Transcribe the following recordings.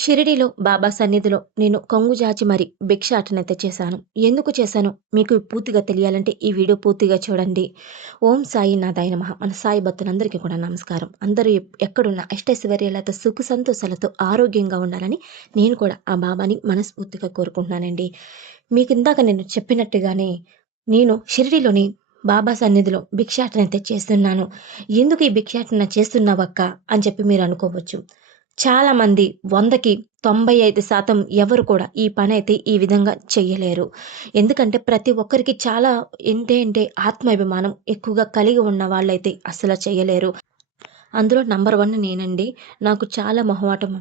షిరిడీలో బాబా సన్నిధిలో నేను కొంగు జాచి మరి భిక్షాటనైతే చేశాను. ఎందుకు చేశానో మీకు పూర్తిగా తెలియాలంటే ఈ వీడియో పూర్తిగా చూడండి. ఓం సాయి నాథాయ నమః. మన సాయి భక్తులందరికీ కూడా నమస్కారం. అందరూ ఎక్కడున్నా అష్టైశ్వర్యాలతో సుఖ సంతోషాలతో ఆరోగ్యంగా ఉండాలని నేను కూడా ఆ బాబాని మనస్ఫూర్తిగా కోరుకుంటున్నానండి. మీకు ఇందాక నేను చెప్పినట్టుగానే నేను షిరిడీలోని బాబా సన్నిధిలో భిక్షాటన అయితే చేస్తున్నాను. ఎందుకు ఈ భిక్షాటన చేస్తున్నావక్క అని చెప్పి మీరు అనుకోవచ్చు. చాలామంది 100కి 95% ఎవరు కూడా ఈ పనైతే ఈ విధంగా చెయ్యలేరు. ఎందుకంటే ప్రతి ఒక్కరికి చాలా ఏంటంటే ఆత్మాభిమానం ఎక్కువగా కలిగి ఉన్న వాళ్ళైతే అస్సల చెయ్యలేరు. అందులో నంబర్ 1 నేనండి. నాకు చాలా మొహమాటం.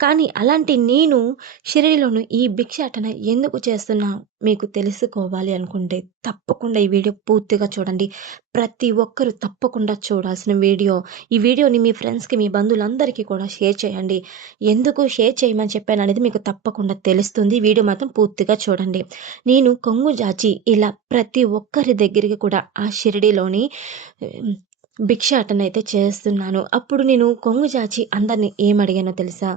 కానీ అలాంటి నేను షిరిడీలోను ఈ భిక్షాటన ఎందుకు చేస్తున్నానో మీకు తెలుసుకోవాలి అనుకుంటే తప్పకుండా ఈ వీడియో పూర్తిగా చూడండి. ప్రతి ఒక్కరు తప్పకుండా చూడాల్సిన వీడియో. ఈ వీడియోని మీ ఫ్రెండ్స్‌కి, మీ బంధువులందరికీ కూడా షేర్ చేయండి. ఎందుకు షేర్ చేయమని చెప్పాననేది మీకు తప్పకుండా తెలుస్తుంది. వీడియో మాత్రం పూర్తిగా చూడండి. నేను కొంగు జాచి ఇలా ప్రతి ఒక్కరి దగ్గరికి కూడా ఆ షిరిడీలోని భిక్షాటనైతే చేస్తున్నాను. అప్పుడు నేను కొంగు చాచి అందరిని ఏమడిగానో తెలుసా?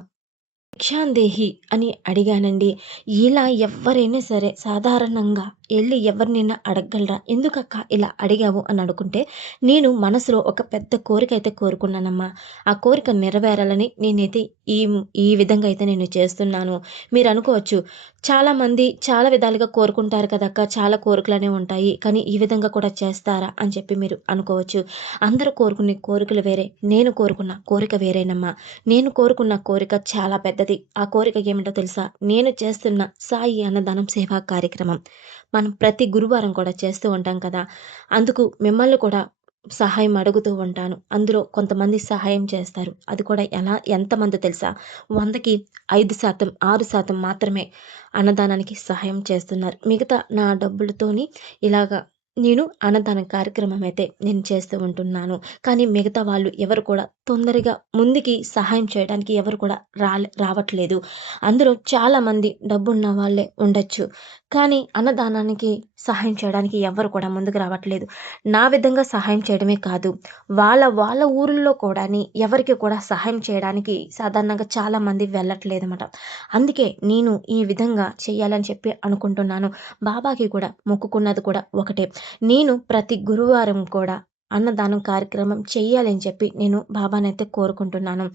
భిక్షాందేహి అని అడిగానండి. ఇలా ఎవ్వరైనా సరే సాధారణంగా ఎళ్లి ఎవరినైనా అడగగలరా? ఎందుకక్కా ఇలా అడిగావు అని అనుకుంటే, నేను మనసులో ఒక పెద్ద కోరికైతే కోరుకున్నానమ్మా. ఆ కోరిక నెరవేరాలని నేనైతే ఈ ఈ విధంగా అయితే నేను చేస్తున్నాను. మీరనుకోవచ్చు, చాలామంది చాలా విధాలుగా కోరుకుంటారు కదక్కా! చాలా కోరికలనేవి ఉంటాయి. కానీ ఈ విధంగా కూడా చేస్తారా? అని చెప్పి మీరు అనుకోవచ్చు. అందరూ కోరుకునే కోరికలు వేరే. నేను కోరుకున్న కోరిక వేరేనమ్మా. నేను కోరుకున్న కోరిక చాలా పెద్దది. ఆ కోరిక ఏమిటో తెలుసా? నేను చేస్తున్న సాయి అన్నదానం సేవా కార్యక్రమం. మనం ప్రతి గురువారం కూడా చేస్తూ ఉంటాం కదా! అందుకు మిమ్మల్ని కూడా సహాయం అడుగుతూ ఉంటాను. అందులో కొంతమంది సహాయం చేస్తారు. అది కూడా ఎంతమందో తెలుసా? 100కి 5%, 6% మాత్రమే అన్నదానానికి సహాయం చేస్తున్నారు. మిగతా నా డబ్బులతోని ఇలాగా నేను అన్నదాన కార్యక్రమం అయితే నేను చేస్తూ ఉంటున్నాను. కానీ మిగతా వాళ్ళు ఎవరు కూడా తొందరగా ముందుకి సహాయం చేయడానికి ఎవరు కూడా రావట్లేదు. అందులో చాలామంది డబ్బున్న వాళ్ళే ఉండొచ్చు. కానీ అన్నదానానికి సహాయం చేయడానికి ఎవ్వరు కూడా ముందుకు రావట్లేదు. నా విధంగా సహాయం చేయడమే కాదు, వాళ్ళ ఊరుల్లో కూడాని ఎవరికి కూడా సహాయం చేయడానికి సాధారణంగా చాలామంది వెళ్ళట్లేదనమాట. అందుకే నేను ఈ విధంగా చేయాలని చెప్పి అనుకుంటున్నాను. బాబాకి కూడా మొక్కుకున్నది కూడా ఒకటే. నేను ప్రతి గురువారం కూడా అన్నదానం కార్యక్రమం చెయ్యాలని చెప్పి నేను బాబానైతే కోరుకుంటున్నాను.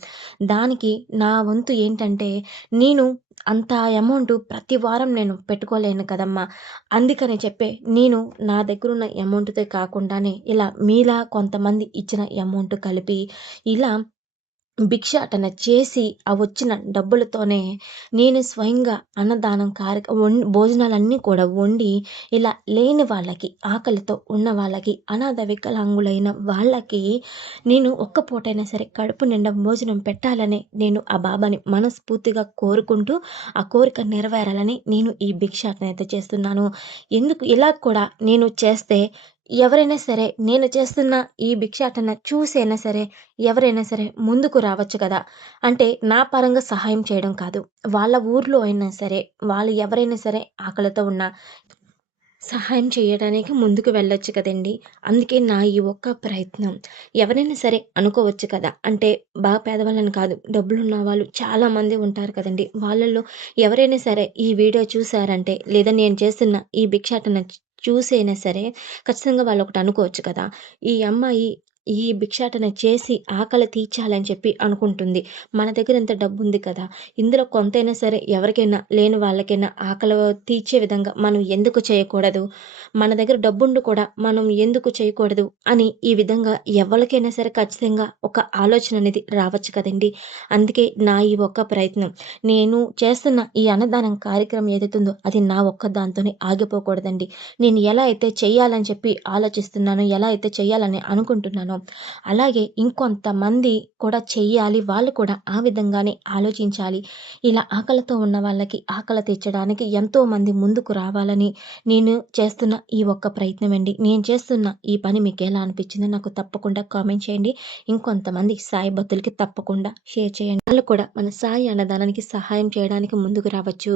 దానికి నా వంతు ఏంటంటే, నేను అంత అమౌంట్ ప్రతి వారం నేను పెట్టుకోలేను కదమ్మా! అందుకని చెప్పే నేను నా దగ్గరున్న అమౌంట్‌తో కాకుండానే ఇలా మీలా కొంతమంది ఇచ్చిన అమౌంట్ కలిపి ఇలా భిక్షాటన చేసి ఆ వచ్చిన డబ్బులతోనే నేను స్వయంగా అన్నదానం భోజనాలన్నీ కూడా వండి ఇలా లేని వాళ్ళకి, ఆకలితో ఉన్న వాళ్ళకి, అనాథ వికలాంగులైన వాళ్ళకి నేను ఒక్క పూటైనా సరే కడుపు నిండా భోజనం పెట్టాలని నేను ఆ బాబాని మనస్ఫూర్తిగా కోరుకుంటూ, ఆ కోరిక నెరవేరాలని నేను ఈ భిక్షాటన అయితే చేస్తున్నాను. ఎందుకు ఇలా కూడా నేను చేస్తే ఎవరైనా సరే నేను చేస్తున్న ఈ భిక్షాటన చూసైనా సరే ఎవరైనా సరే ముందుకు రావచ్చు కదా! అంటే నా పరంగా సహాయం చేయడం కాదు. వాళ్ళ ఊర్లో అయినా సరే, వాళ్ళు ఎవరైనా సరే ఆకలితో ఉన్నా సహాయం చేయడానికి ముందుకు వెళ్ళొచ్చు కదండీ! అందుకే నా ఈ ఒక్క ప్రయత్నం. ఎవరైనా సరే అనుకోవచ్చు కదా! అంటే పేదవాళ్ళని కాదు, డబ్బులున్న వాళ్ళు చాలామంది ఉంటారు కదండీ! వాళ్ళల్లో ఎవరైనా సరే ఈ వీడియో చూసారంటే, లేదా నేను చేస్తున్న ఈ భిక్షాటన చూసైనా సరే ఖచ్చితంగా వాళ్ళొకటి అనుకోవచ్చు కదా! ఈ అమ్మాయి ఈ భిక్షాటన చేసి ఆకలి తీర్చాలని చెప్పి అనుకుంటుంది. మన దగ్గర ఇంత డబ్బుంది కదా! ఇందులో కొంతైనా సరే ఎవరికైనా లేని వాళ్ళకైనా ఆకలి తీర్చే విధంగా మనం ఎందుకు చేయకూడదు? మన దగ్గర డబ్బుండి కూడా మనం ఎందుకు చేయకూడదు? అని ఈ విధంగా ఎవరికైనా సరే ఖచ్చితంగా ఒక ఆలోచన అనేది రావచ్చు కదండీ! అందుకే నా ఈ ఒక్క ప్రయత్నం. నేను చేస్తున్న ఈ అన్నదానం కార్యక్రమం ఏదైతే ఉందో అది నా ఒక్క దాంతోనే ఆగిపోకూడదండి. నేను ఎలా అయితే చేయాలని చెప్పి ఆలోచిస్తున్నానో, ఎలా అయితే చేయాలని అనుకుంటున్నానో, అలాగే ఇంకొంతమంది కూడా చెయ్యాలి. వాళ్ళు కూడా ఆ విధంగానే ఆలోచించాలి. ఇలా ఆకలితో ఉన్న వాళ్ళకి ఆకలి తీర్చడానికి ఎంతోమంది ముందుకు రావాలని నేను చేస్తున్న ఈ ఒక్క ప్రయత్నమండి. నేను చేస్తున్న ఈ పని మీకెలా అనిపించిందో నాకు తప్పకుండా కామెంట్ చేయండి. ఇంకొంతమంది సాయి భక్తులకి తప్పకుండా షేర్ చేయండి. వాళ్ళు కూడా మన సాయి అన్నదానానికి సహాయం చేయడానికి ముందుకు రావచ్చు.